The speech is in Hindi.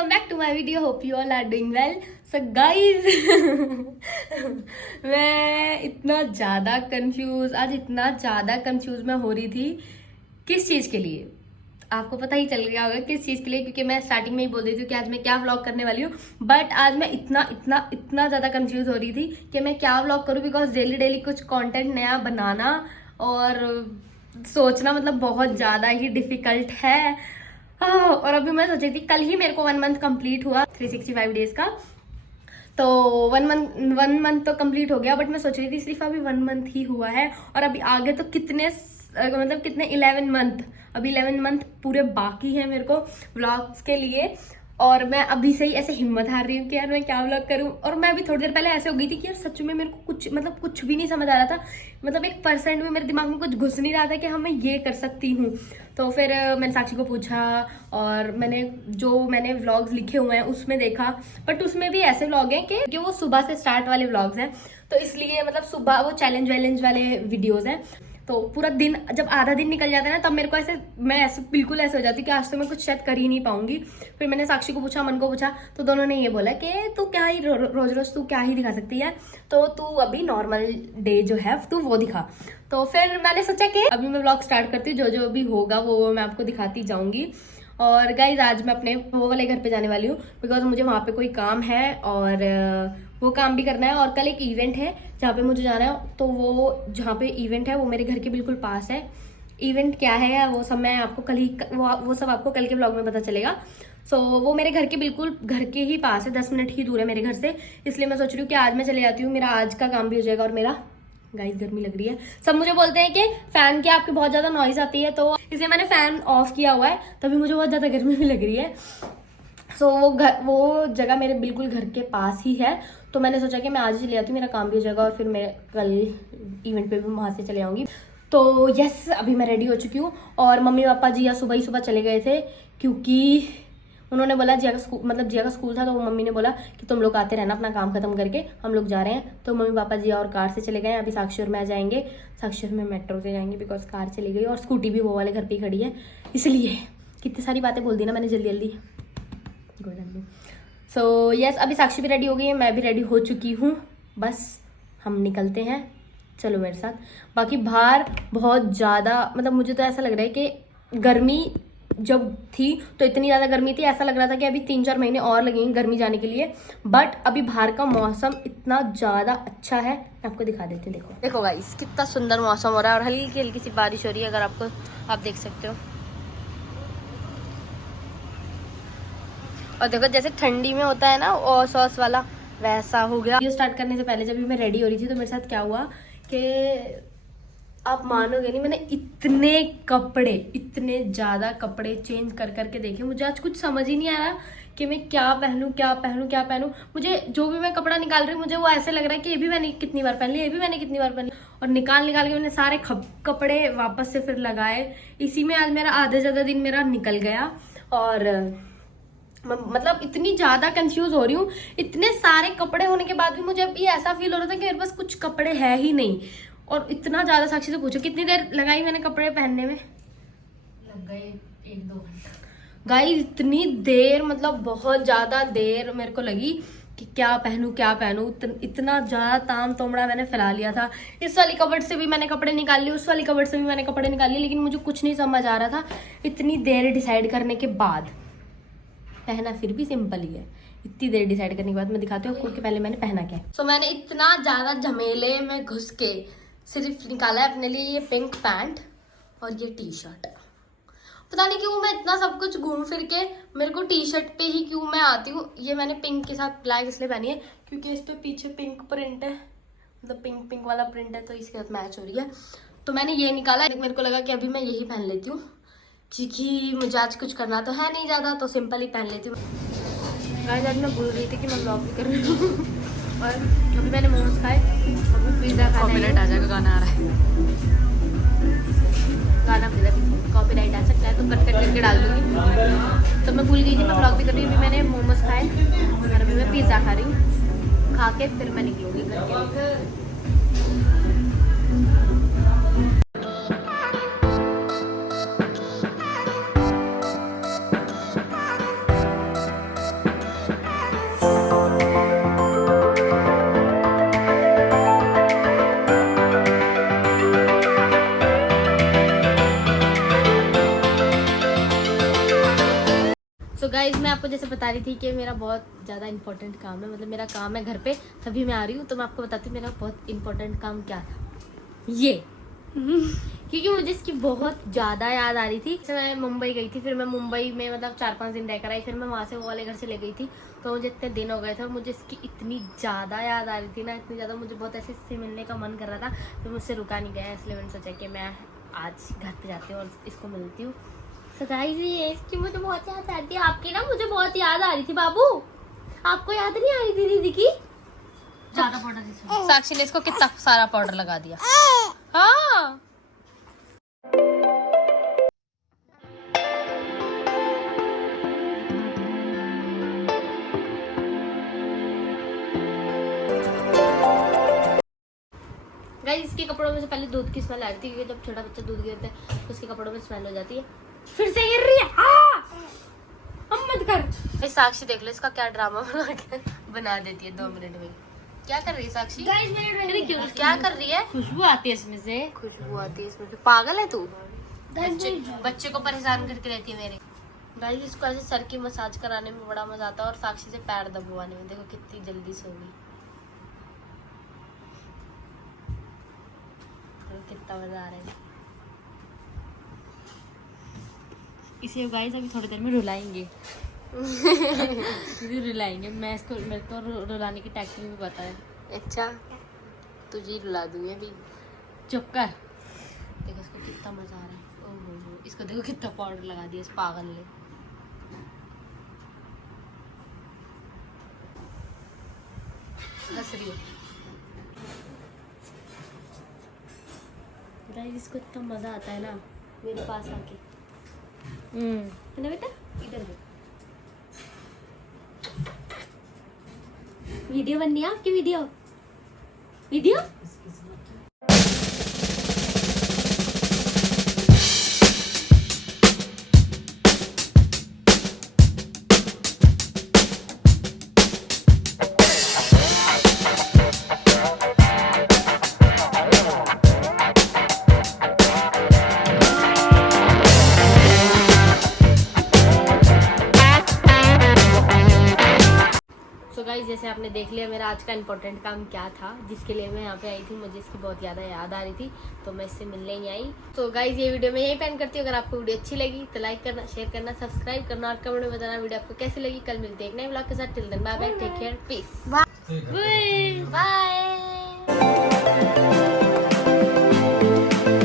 Welcome back to my video. Hope you all are doing well. So guys मैं इतना ज़्यादा कंफ्यूज मैं हो रही थी। किस चीज़ के लिए आपको पता ही चल गया होगा किस चीज़ के लिए, क्योंकि मैं स्टार्टिंग में ही बोल रही थी कि आज मैं क्या व्लॉग करने वाली हूँ। बट आज मैं इतना ज़्यादा कंफ्यूज हो रही थी कि मैं क्या व्लॉग करूँ, बिकॉज डेली डेली कुछ कंटेंट नया बनाना और सोचना मतलब बहुत ज़्यादा ही डिफिकल्ट है। और अभी मैं सोच रही थी, कल ही मेरे को 1 मंथ कंप्लीट हुआ 365 डेज का। तो 1 मंथ तो कंप्लीट हो गया, बट मैं सोच रही थी सिर्फ अभी 1 मंथ ही हुआ है और अभी आगे तो कितने 11 मंथ, अभी 11 मंथ पूरे बाकी है मेरे को व्लॉग्स के लिए। और मैं अभी से ही ऐसे हिम्मत हार रही हूँ कि यार मैं क्या व्लॉग करूँ। और मैं अभी थोड़ी देर पहले ऐसे हो गई थी कि यार सच में मेरे को कुछ भी नहीं समझ आ रहा था, मतलब 1% भी मेरे दिमाग में कुछ घुस नहीं रहा था कि हाँ मैं ये कर सकती हूँ। तो फिर मैंने साक्षी को पूछा और मैंने व्लॉग्स लिखे हुए हैं उसमें देखा, बट उसमें भी ऐसे व्लॉग हैं कि वो सुबह से स्टार्ट वाले व्लॉग्स हैं, तो इसलिए मतलब सुबह वो चैलेंज वाले वीडियोज़ हैं। तो पूरा दिन, जब आधा दिन निकल जाता है ना, तब मेरे को मैं बिल्कुल ऐसे हो जाती कि आज तो मैं कुछ शायद कर ही नहीं पाऊंगी। फिर मैंने साक्षी को पूछा, मन को पूछा, तो दोनों ने ये बोला कि तू क्या ही रोज रोज तू क्या ही दिखा सकती है, तो तू अभी नॉर्मल डे जो है तू वो दिखा। तो फिर मैंने सोचा कि अभी मैं व्लॉग स्टार्ट करती हूँ, जो भी होगा वो मैं आपको दिखाती जाऊंगी। और गाइज आज मैं अपने वो वाले घर पे जाने वाली हूँ, बिकॉज मुझे वहाँ पे कोई काम है और वो काम भी करना है। और कल एक इवेंट है जहाँ पे मुझे जाना है, तो वो जहाँ पे इवेंट है वो मेरे घर के बिल्कुल पास है। इवेंट क्या है वो सब मैं आपको कल ही वो सब आपको कल के ब्लॉग में पता चलेगा। सो वो मेरे घर के बिल्कुल घर के ही पास है, 10 मिनट ही दूर है मेरे घर से। इसलिए मैं सोच रही हूँ कि आज मैं चले जाती हूँ, मेरा आज का काम भी हो जाएगा। और मेरा गाइस गर्मी लग रही है, सब मुझे बोलते हैं कि फैन की आपकी बहुत ज्यादा नॉइज आती है, तो इसलिए मैंने फैन ऑफ किया हुआ है, तभी मुझे बहुत ज्यादा गर्मी भी लग रही है। सो वो जगह मेरे बिल्कुल घर के पास ही है, तो मैंने सोचा कि मैं आज ही चली जाती हूँ, मेरा काम भी हो जाएगा और फिर मैं कल इवेंट पे भी वहाँ से चले आऊँगी। तो यस, अभी मैं रेडी हो चुकी हूँ और मम्मी पापा जिया सुबह ही सुबह चले गए थे, क्योंकि उन्होंने बोला जिया का स्कूल था, तो वो मम्मी ने बोला कि तुम लोग आते रहना अपना काम खत्म करके, हम लोग जा रहे हैं। तो मम्मी पापा जिया और कार से चले गए। अभी साक्षर में आ जाएंगे, साक्षर में मेट्रो से जाएंगे बिकॉज कार चली गई और स्कूटी भी वो वाले घर पे ही खड़ी है। इसलिए कितनी सारी बातें बोल दी ना मैंने जल्दी। सो यस, अभी साक्षी भी रेडी हो गई है, मैं भी रेडी हो चुकी हूँ, बस हम निकलते हैं, चलो मेरे साथ। बाकी बाहर बहुत ज़्यादा, मतलब मुझे तो ऐसा लग रहा है कि गर्मी जब थी तो इतनी ज़्यादा गर्मी थी, ऐसा लग रहा था कि अभी 3-4 महीने और लगेंगे गर्मी जाने के लिए। बट अभी बाहर का मौसम इतना ज़्यादा अच्छा है, मैं आपको दिखा देती हूँ। देखो गाइस कितना सुंदर मौसम हो रहा है और हल्की हल्की सी बारिश हो रही है, अगर आप देख सकते हो। और देखो जैसे ठंडी में होता है ना और सॉस वाला, वैसा हो गया। ये स्टार्ट करने से पहले जब भी मैं रेडी हो रही थी तो मेरे साथ क्या हुआ कि आप मानोगे नहीं, मैंने इतने ज़्यादा कपड़े चेंज कर करके देखे। मुझे आज कुछ समझ ही नहीं आ रहा कि मैं क्या पहनूं। मुझे जो भी मैं कपड़ा निकाल रही हूँ, मुझे वो ऐसे लग रहा है कि ये भी मैंने कितनी बार पहन लिया, ये भी मैंने कितनी बार पहन लिया। और निकाल के मैंने सारे कपड़े वापस से फिर लगाए। इसी में आज मेरा आधा ज़्यादा दिन मेरा निकल गया। और मतलब इतनी ज़्यादा कंफ्यूज हो रही हूँ, इतने सारे कपड़े होने के बाद भी मुझे अभी ऐसा फील हो रहा था कि मेरे पास कुछ कपड़े है ही नहीं। और इतना ज़्यादा, साक्षी से पूछो कितनी देर लगाई मैंने कपड़े पहनने में? लग गए 1-2 घंटा। गाइस इतनी देर, मतलब बहुत ज़्यादा देर मेरे को लगी कि क्या पहनूं। इतना ज़्यादा ताम तोमड़ा मैंने फैला लिया था। इस वाली कबर्ड से भी मैंने कपड़े निकाल लिए, उस वाली कबर्ड से भी मैंने कपड़े निकाल लिए, लेकिन मुझे कुछ नहीं समझ आ रहा था। इतनी देर डिसाइड करने के बाद पहना फिर भी सिंपल ही है। इतनी देर डिसाइड करने के बाद मैं दिखाती हूँ आपको कि पहले मैंने पहना क्या है। सो मैंने इतना ज़्यादा झमेले में घुस के सिर्फ निकाला है अपने लिए ये पिंक पैंट और ये टी शर्ट। पता नहीं क्यों मैं इतना सब कुछ घूम फिर के मेरे को टी शर्ट पे ही क्यों मैं आती हूँ। ये मैंने पिंक के साथ ब्लैक इसलिए पहनी है क्योंकि इस पे पीछे पिंक प्रिंट है, मतलब पिंक वाला प्रिंट है, तो इसके साथ मैच हो रही है। तो मैंने ये निकाला, मेरे को लगा कि अभी मैं यही पहन लेती हूँ, क्योंकि मुझे आज कुछ करना तो है नहीं ज़्यादा, तो सिंपल ही पहन लेती हूँ। आज मैं भूल रही थी कि मैं ब्लॉग भी कर रही हूँ। और अभी मैंने मोमोज खाए, अभी पिज़्ज़ा खाना है। कॉपीराइट आ जाएगा, गाना आ रहा है। गाना कॉपीराइट आ सकता है, तो कट करके डाल दूँगी। तो मैं भूल गई थी मैं ब्लॉग भी कर रही हूँ। अभी मैंने मोमोज खाए और अभी मैं पिज़्ज़ा खा रही हूँ, खा के फिर मैं निकलूँगी घर के लिए। सो गाइज मैं आपको जैसे बता रही थी कि मेरा बहुत ज़्यादा इंपॉर्टेंट काम है, मतलब मेरा काम है घर पे, तभी मैं आ रही हूँ। तो मैं आपको बताती हूँ मेरा बहुत इंपॉर्टेंट काम क्या था। ये क्योंकि मुझे इसकी बहुत ज़्यादा याद आ रही थी। जैसे मैं मुंबई गई थी, फिर मैं मुंबई में मतलब 4-5 दिन रहकर आई, फिर मैं वहाँ से वो वाले घर से ले गई थी। तो मुझे इतने दिन हो गए थे और मुझे इसकी इतनी ज़्यादा याद आ रही थी ना, इतनी ज़्यादा, मुझे बहुत ऐसे इससे मिलने का मन कर रहा था। तो मुझसे रुका नहीं गया, इसलिए मैंने सोचा कि मैं आज घर पे जाती हूँ और इसको मिलती हूँ। So guys, ये इसकी मुझे बहुत याद आती है। आपकी ना मुझे बहुत याद आ रही थी बाबू, आपको याद नहीं आ रही थी दीदी की? ज्यादा पाउडर साक्षी ने इसको कितना सारा पाउडर लगा दिया। हाँ गाइस, इसके कपड़ों में से पहले दूध की स्मेल आ रही थी, क्योंकि जब छोटा बच्चा दूध गिरता है तो उसके कपड़ों में स्मेल हो जाती है। फिर से गिर रही है। हम मत कर। साक्षी देख लो इसका क्या ड्रामा बना देती है 2 मिनट में। क्या कर रही है साक्षी? क्यों क्या कर रही है? खुशबू आती है इसमें से। खुशबू आती है इसमें से। पागल है तू? बच्चे को परेशान करके रहती है मेरे। गाइस, इसको ऐसे सर की मसाज कराने में बड़ा मजा आता है और साक्षी से पैर दबवाने में। देखो कितनी जल्दी सो गई, कितना मजा आ रहा है इसे गाइस अभी थोड़ी देर में रुलाएंगे। रुलाएंगे, मैं इसको, मेरे को रुलाने की टैक्टिक भी पता है। अच्छा, तुझे रुला दूंगी अभी, चुप कर। देखो इसको कितना मजा आ रहा है। ओहो, इसको देखो कितना पाउडर लगा दिया इस पागल ने। हंस रही है। गाइस, इसको इतना मजा आता है ना मेरे पास आके, है ना बेटा? इधर दे। वीडियो बननी है आपकी, वीडियो वीडियो। सो गाइस, जैसे आपने देख लिया मेरा आज का इंपॉर्टेंट काम क्या था, जिसके लिए मैं यहाँ पे आई थी। मुझे इसकी बहुत ज़्यादा याद आ रही थी, तो मैं इससे मिलने ही आई। तो गाइस, ये वीडियो मैं यही पेंड करती हूँ। अगर आपको वीडियो अच्छी लगी तो लाइक करना, शेयर करना, सब्सक्राइब करना और कमेंट में बताना वीडियो आपको कैसी लगी। कल मिलते हैं एक नए ब्लॉग के साथ। Till then bye bye, take care, piece.